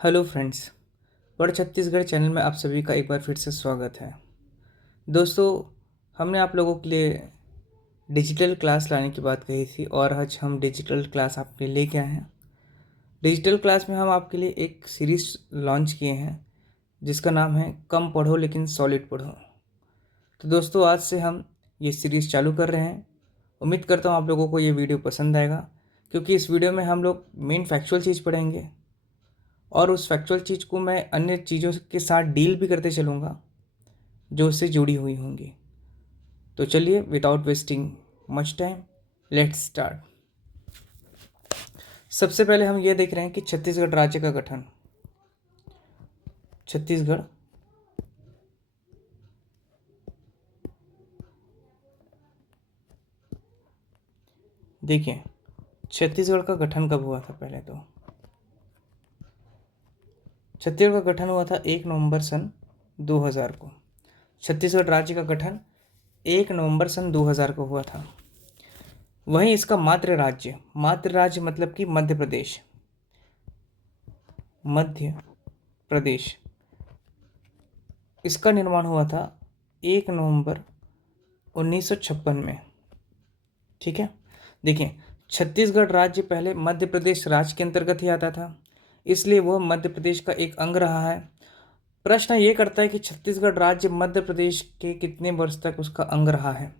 Hello friends. पढ़ Chhattisgarh channel में आप सभी का एक बार फिर से स्वागत है। दोस्तों, हमने आप लोगों के लिए डिजिटल क्लास लाने की बात कही थी और आज हम डिजिटल क्लास आपके लिए लेके आए हैं। डिजिटल क्लास में हम आपके लिए एक सीरीज़ लॉन्च किए हैं जिसका नाम है कम पढ़ो लेकिन सॉलिड पढ़ो। तो दोस्तों, आज से हम ये सीरीज़ चालू कर रहे हैं। उम्मीद करता हूँ आप लोगों को ये वीडियो पसंद आएगा, क्योंकि इस वीडियो में हम लोग मेन फैक्चुअल चीज़ पढ़ेंगे और उस फैक्चुअल चीज़ को मैं अन्य चीज़ों के साथ डील भी करते चलूँगा जो उससे जुड़ी हुई होंगी। तो चलिए, without wasting much time, let's start. सबसे पहले हम ये देख रहे हैं कि छत्तीसगढ़ राज्य का गठन। छत्तीसगढ़ देखिए, छत्तीसगढ़ का गठन कब हुआ था। पहले तो छत्तीसगढ़ का गठन हुआ था 1 नवंबर सन 2000 को। छत्तीसगढ़ राज्य का गठन 1 नवंबर सन 2000 को हुआ था। वहीं इसका मातृ राज्य मतलब कि मध्य प्रदेश, मध्य प्रदेश, इसका निर्माण हुआ था 1 नवंबर 1956 में। ठीक है। देखिए, छत्तीसगढ़ राज्य पहले मध्य प्रदेश राज्य के अंतर्गत ही आता था, इसलिए वह मध्य प्रदेश का एक अंग रहा है। प्रश्न ये करता है कि छत्तीसगढ़ राज्य मध्य प्रदेश के कितने वर्ष तक उसका अंग रहा है।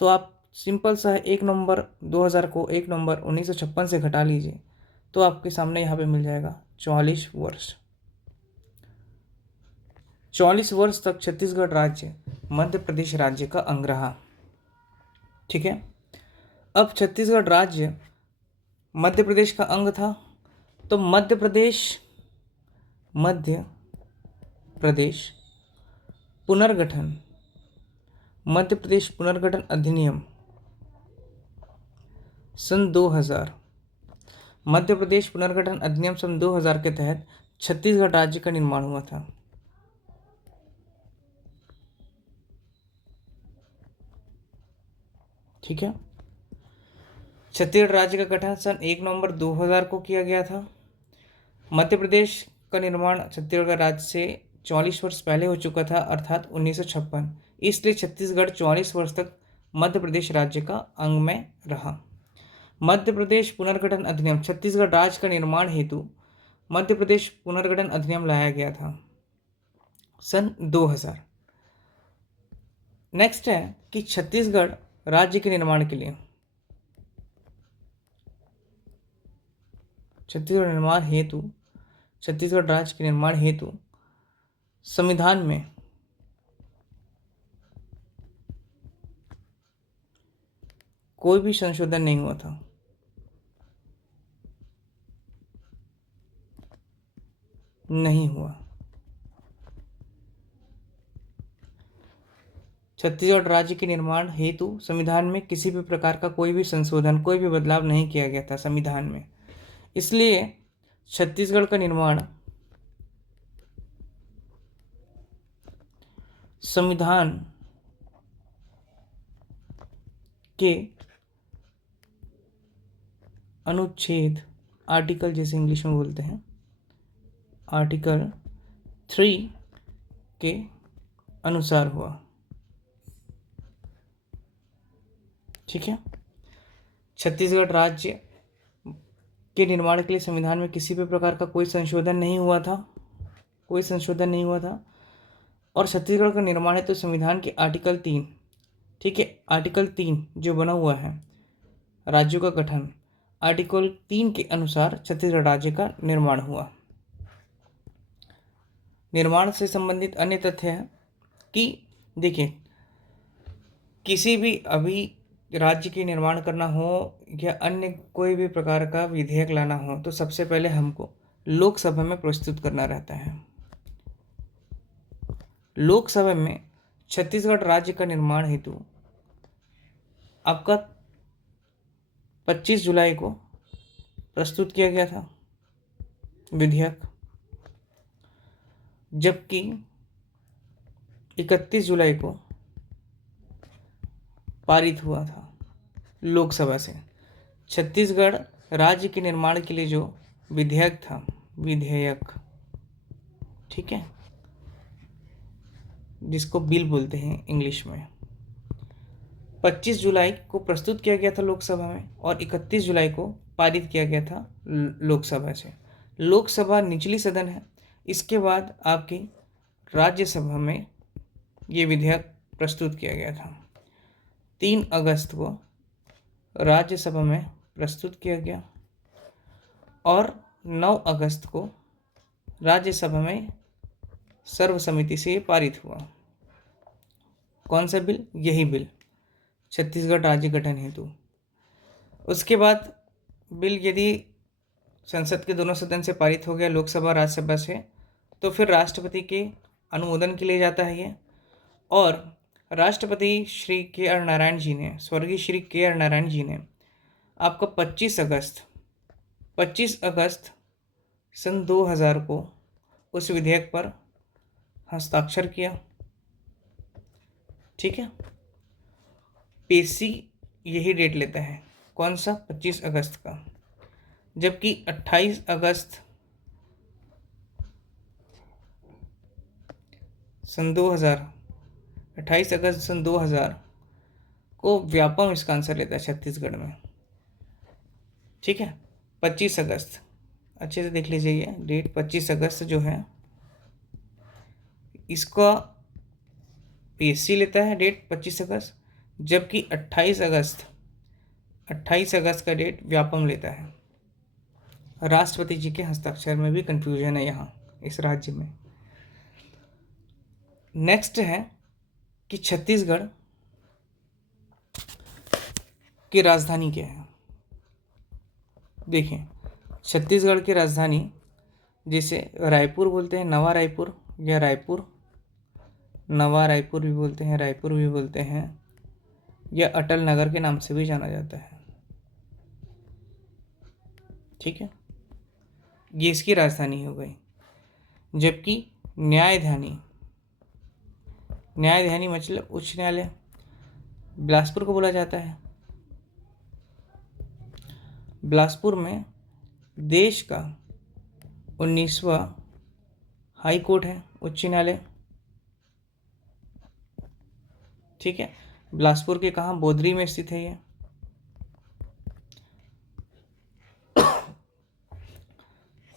तो आप सिंपल सा है, 1 नवंबर 2000 को 1 नवंबर 1956 से घटा लीजिए तो आपके सामने यहाँ पे मिल जाएगा 44 वर्ष। 44 वर्ष तक छत्तीसगढ़ राज्य मध्य प्रदेश राज्य का अंग रहा। ठीक है। अब छत्तीसगढ़ राज्य मध्य प्रदेश का अंग था, तो मध्य प्रदेश पुनर्गठन, मध्य प्रदेश पुनर्गठन अधिनियम सन 2000, मध्य प्रदेश पुनर्गठन अधिनियम सन 2000 के तहत छत्तीसगढ़ राज्य का निर्माण हुआ था। ठीक है। छत्तीसगढ़ राज्य का गठन सन 1 नवंबर 2000 को किया गया था। मध्य प्रदेश का निर्माण छत्तीसगढ़ राज्य से 44 वर्ष पहले हो चुका था, अर्थात 1956। इसलिए छत्तीसगढ़ 44 वर्ष तक मध्य प्रदेश राज्य का अंग में रहा। मध्य प्रदेश पुनर्गठन अधिनियम, छत्तीसगढ़ राज्य का निर्माण हेतु मध्य प्रदेश पुनर्गठन अधिनियम लाया गया था सन 2000। नेक्स्ट है कि छत्तीसगढ़ राज्य के निर्माण के लिए, छत्तीसगढ़ राज्य के निर्माण हेतु संविधान में कोई भी संशोधन नहीं हुआ था। नहीं हुआ। छत्तीसगढ़ राज्य के निर्माण हेतु संविधान में किसी भी प्रकार का कोई भी संशोधन, कोई भी बदलाव नहीं किया गया था संविधान में। इसलिए छत्तीसगढ़ का निर्माण संविधान के अनुच्छेद, आर्टिकल जैसे इंग्लिश में बोलते हैं, आर्टिकल 3 के अनुसार हुआ। ठीक है। छत्तीसगढ़ राज्य के निर्माण के लिए संविधान में किसी भी प्रकार का कोई संशोधन नहीं हुआ था, कोई संशोधन नहीं हुआ था। और छत्तीसगढ़ का निर्माण है तो संविधान के आर्टिकल 3, ठीक है, आर्टिकल 3 जो बना हुआ है राज्यों का गठन, आर्टिकल 3 के अनुसार छत्तीसगढ़ राज्य का निर्माण हुआ। निर्माण से संबंधित अन्य तथ्य है कि देखिए, किसी भी अभी राज्य के निर्माण करना हो या अन्य कोई भी प्रकार का विधेयक लाना हो तो सबसे पहले हमको लोकसभा में प्रस्तुत करना रहता है। लोकसभा में छत्तीसगढ़ राज्य का निर्माण हेतु आपका 25 जुलाई को प्रस्तुत किया गया था विधेयक, जबकि 31 जुलाई को पारित हुआ था लोकसभा से। छत्तीसगढ़ राज्य के निर्माण के लिए जो विधेयक था विधेयक, ठीक है, जिसको बिल बोलते हैं इंग्लिश में, 25 जुलाई को प्रस्तुत किया गया था लोकसभा में और 31 जुलाई को पारित किया गया था लोकसभा से। लोकसभा निचली सदन है। इसके बाद आपकी राज्यसभा में ये विधेयक प्रस्तुत किया गया था। 3 अगस्त को राज्यसभा में प्रस्तुत किया गया और 9 अगस्त को राज्यसभा में सर्वसम्मति से ये पारित हुआ। कौन सा बिल? यही बिल, छत्तीसगढ़ राज्य गठन हेतु। उसके बाद बिल यदि संसद के दोनों सदन से पारित हो गया, लोकसभा राज्यसभा से, तो फिर राष्ट्रपति के अनुमोदन के लिए जाता है ये। और राष्ट्रपति श्री के आर नारायण जी ने, स्वर्गीय श्री के आर नारायण जी ने आपका 25 अगस्त सन 2000 को उस विधेयक पर हस्ताक्षर किया, ठीक है। पेशी यही डेट लेता है, कौन सा? 25 अगस्त का। जबकि 28 अगस्त सन 2000 को व्यापम इसका आंसर लेता है छत्तीसगढ़ में, ठीक है। 25 अगस्त, अच्छे से देख लीजिए ये डेट, 25 अगस्त जो है इसका पीएससी लेता है डेट 25 अगस्त, जबकि 28 अगस्त का डेट व्यापम लेता है। राष्ट्रपति जी के हस्ताक्षर में भी कंफ्यूजन है यहाँ इस राज्य में। नेक्स्ट है कि छत्तीसगढ़ की राजधानी क्या है। देखिए, छत्तीसगढ़ की राजधानी जिसे रायपुर बोलते हैं, नवा रायपुर या रायपुर, नवा रायपुर भी बोलते हैं, रायपुर भी बोलते हैं, या अटल नगर के नाम से भी जाना जाता है, ठीक है। ये इसकी राजधानी हो गई। जबकि न्यायधानी मतलब उच्च न्यायालय बिलासपुर को बोला जाता है। बिलासपुर में देश का 19वां हाई कोर्ट है, उच्च न्यायालय, ठीक है। बिलासपुर के कहाँ? बोदरी में स्थित है ये,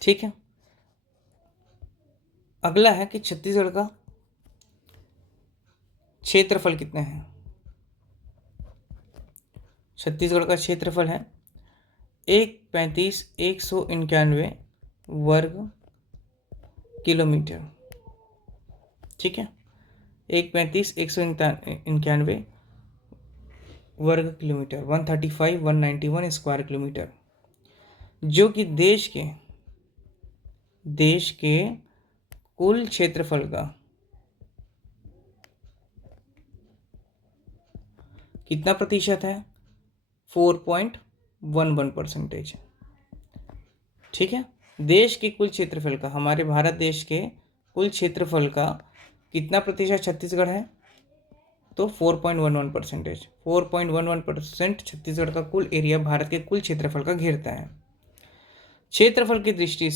ठीक है। अगला है कि छत्तीसगढ़ का क्षेत्रफल कितना है। छत्तीसगढ़ का क्षेत्रफल है 135,191 वर्ग किलोमीटर, ठीक है। 135,191 वर्ग किलोमीटर, 135,191 स्क्वायर किलोमीटर, जो कि देश के कुल क्षेत्रफल का कितना प्रतिशत है? 4.11%, ठीक है। देश के कुल क्षेत्रफल का, हमारे भारत देश के कुल क्षेत्रफल का कितना प्रतिशत छत्तीसगढ़ है? तो 4.11%। 4.11% छत्तीसगढ़ का कुल एरिया भारत के कुल क्षेत्रफल का घेरता है। क्षेत्रफल की दृष्टि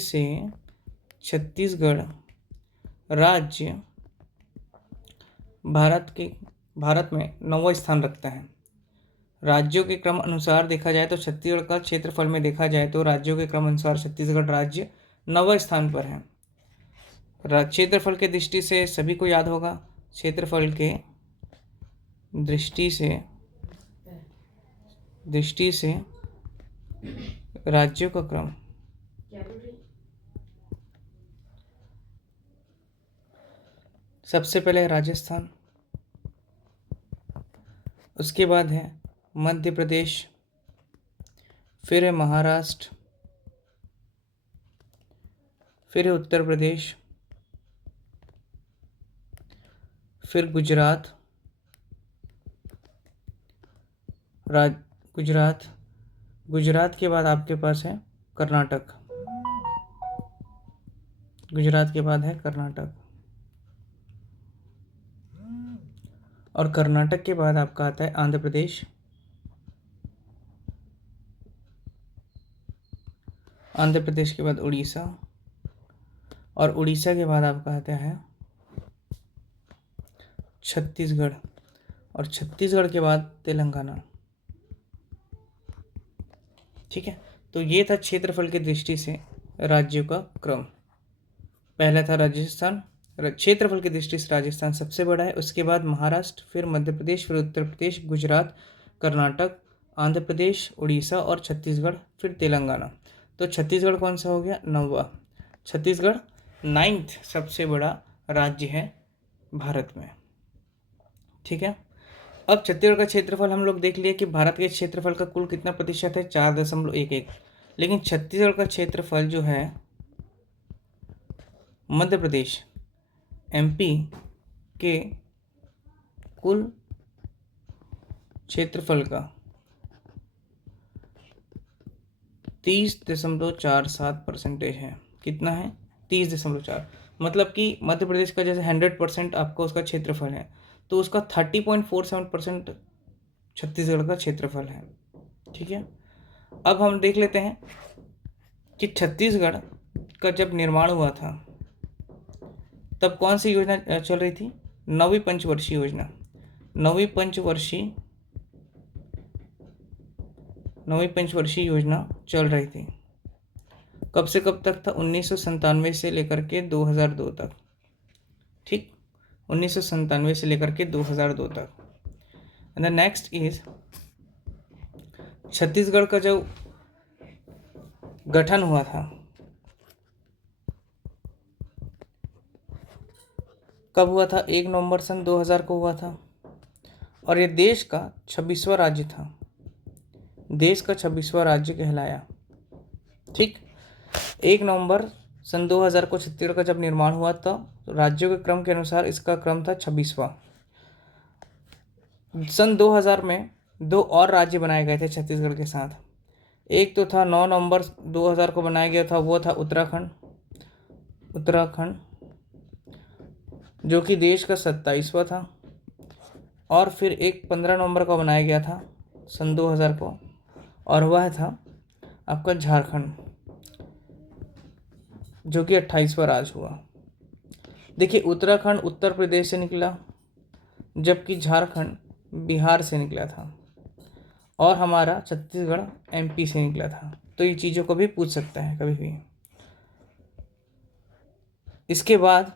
से छत्तीसगढ़ राज्य भारत में 9वां स्थान रखता है। राज्यों के क्रम अनुसार देखा जाए तो छत्तीसगढ़ का क्षेत्रफल में देखा जाए तो राज्यों के क्रम अनुसार छत्तीसगढ़ राज्य 9वें स्थान पर है। क्षेत्रफल के दृष्टि से सभी को याद होगा, क्षेत्रफल के दृष्टि से राज्यों का क्रम सबसे पहले राजस्थान, उसके बाद है मध्य प्रदेश, फिर है महाराष्ट्र, फिर है उत्तर प्रदेश, फिर गुजरात के बाद आपके पास है कर्नाटक, और कर्नाटक के बाद आपका आता है आंध्र प्रदेश, आंध्र प्रदेश के बाद उड़ीसा, और उड़ीसा के बाद आपका आता है छत्तीसगढ़, और छत्तीसगढ़ के बाद तेलंगाना। ठीक है, तो ये था क्षेत्रफल की दृष्टि से राज्यों का क्रम। पहला था राजस्थान, क्षेत्रफल की दृष्टि से राजस्थान सबसे बड़ा है, उसके बाद महाराष्ट्र, फिर मध्य प्रदेश, फिर उत्तर प्रदेश, गुजरात, कर्नाटक, आंध्र प्रदेश, उड़ीसा और छत्तीसगढ़, फिर तेलंगाना। तो छत्तीसगढ़ कौन सा हो गया? 9वां। छत्तीसगढ़ 9th सबसे बड़ा राज्य है भारत में। ठीक है, अब छत्तीसगढ़ का क्षेत्रफल हम लोग देख लिए कि भारत के क्षेत्रफल का कुल कितना प्रतिशत है? 4.11। लेकिन छत्तीसगढ़ का क्षेत्रफल जो है मध्य प्रदेश, एमपी के कुल क्षेत्रफल का 30.47% है। कितना है? 30.4। मतलब कि मध्य प्रदेश का जैसे 100% आपका उसका क्षेत्रफल है, तो उसका 30.47% छत्तीसगढ़ का क्षेत्रफल है। ठीक है, अब हम देख लेते हैं कि छत्तीसगढ़ का जब निर्माण हुआ था तब कौन सी योजना चल रही थी? 9वीं पंचवर्षीय योजना। 9वीं पंचवर्षीय योजना चल रही थी। कब से कब तक था? 1997 से लेकर के 2002 तक। ठीक, 1997 से लेकर के 2002 तक। And the next is Chhattisgarh का जो गठन हुआ था कब हुआ था? 1 नवंबर सन 2000 को हुआ था, और ये देश का 26वां राज्य था। देश का 26वां राज्य कहलाया। ठीक, 1 नवंबर सन 2000 को छत्तीसगढ़ का जब निर्माण हुआ तो राज्यों के क्रम के अनुसार इसका क्रम था 26वां। सन 2000 में 2 और राज्य बनाए गए थे छत्तीसगढ़ के साथ। एक तो था 9 नवंबर 2000 को बनाया गया था, वो था उत्तराखंड, जो कि देश का 27वां था। और फिर एक 15 नवंबर को बनाया गया था सन 2000 को, और वह था आपका झारखंड, जो कि 28वां राज्य हुआ। देखिए, उत्तराखंड उत्तर प्रदेश से निकला, जबकि झारखंड बिहार से निकला था, और हमारा छत्तीसगढ़ एमपी से निकला था। तो ये चीज़ों को भी पूछ सकता है कभी भी। इसके बाद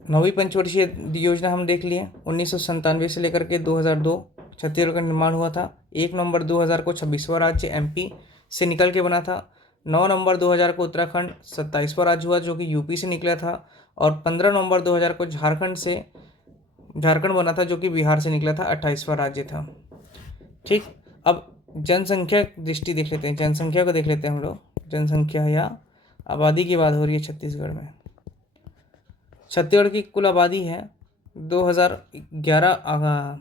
नौवीं पंचवर्षीय योजना हम देख लिए। 1997 से लेकर के 2002 छत्तीसगढ़ का निर्माण हुआ था। 1 नवंबर 2000 को 26वां राज्य एमपी से निकल के बना था। 9 नवंबर 2000 को उत्तराखंड 27वां राज्य हुआ, जो कि यूपी से निकला था। और 15 नवंबर 2000 को झारखंड बना था, जो कि बिहार से निकला था, 28वां राज्य था। ठीक, अब जनसंख्या दृष्टि देख लेते हैं, जनसंख्या को देख लेते हैं हम लोग। जनसंख्या या आबादी की बात हो रही है छत्तीसगढ़ में। छत्तीसगढ़ की कुल आबादी है 2011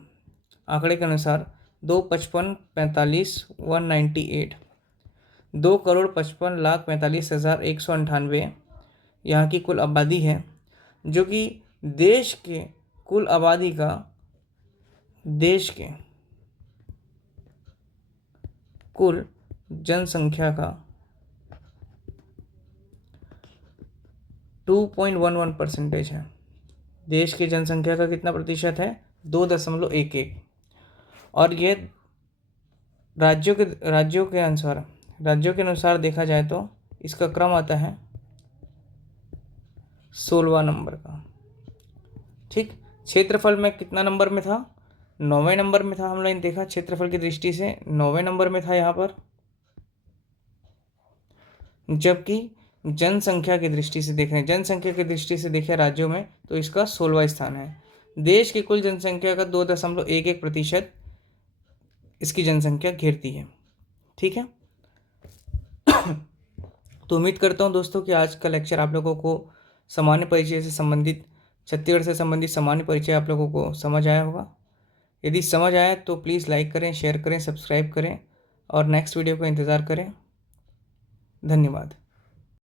आंकड़े के अनुसार 2,55,45,198, 2,55,45,198 यहाँ की कुल आबादी है, जो कि देश के कुल आबादी का, देश के कुल जनसंख्या का 2.11% है। देश की जनसंख्या का कितना प्रतिशत है? 2.11। और ये राज्यों के अनुसार देखा जाए तो इसका क्रम आता है 16वां नंबर का। ठीक, क्षेत्रफल में कितना नंबर में था? 9वें नंबर में था। हम लोगों ने देखा क्षेत्रफल की दृष्टि से 9वें नंबर में था यहाँ पर, जबकि जनसंख्या की दृष्टि से देखें राज्यों में तो इसका 16वां स्थान है। देश की कुल जनसंख्या का 2.11% इसकी जनसंख्या घेरती है। ठीक है, तो उम्मीद करता हूँ दोस्तों कि आज का लेक्चर आप लोगों को छत्तीसगढ़ से संबंधित सामान्य परिचय आप लोगों को समझ आया होगा। यदि समझ आया तो प्लीज़ लाइक करें, शेयर करें, सब्सक्राइब करें और नेक्स्ट वीडियो का इंतज़ार करें। धन्यवाद।